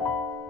you.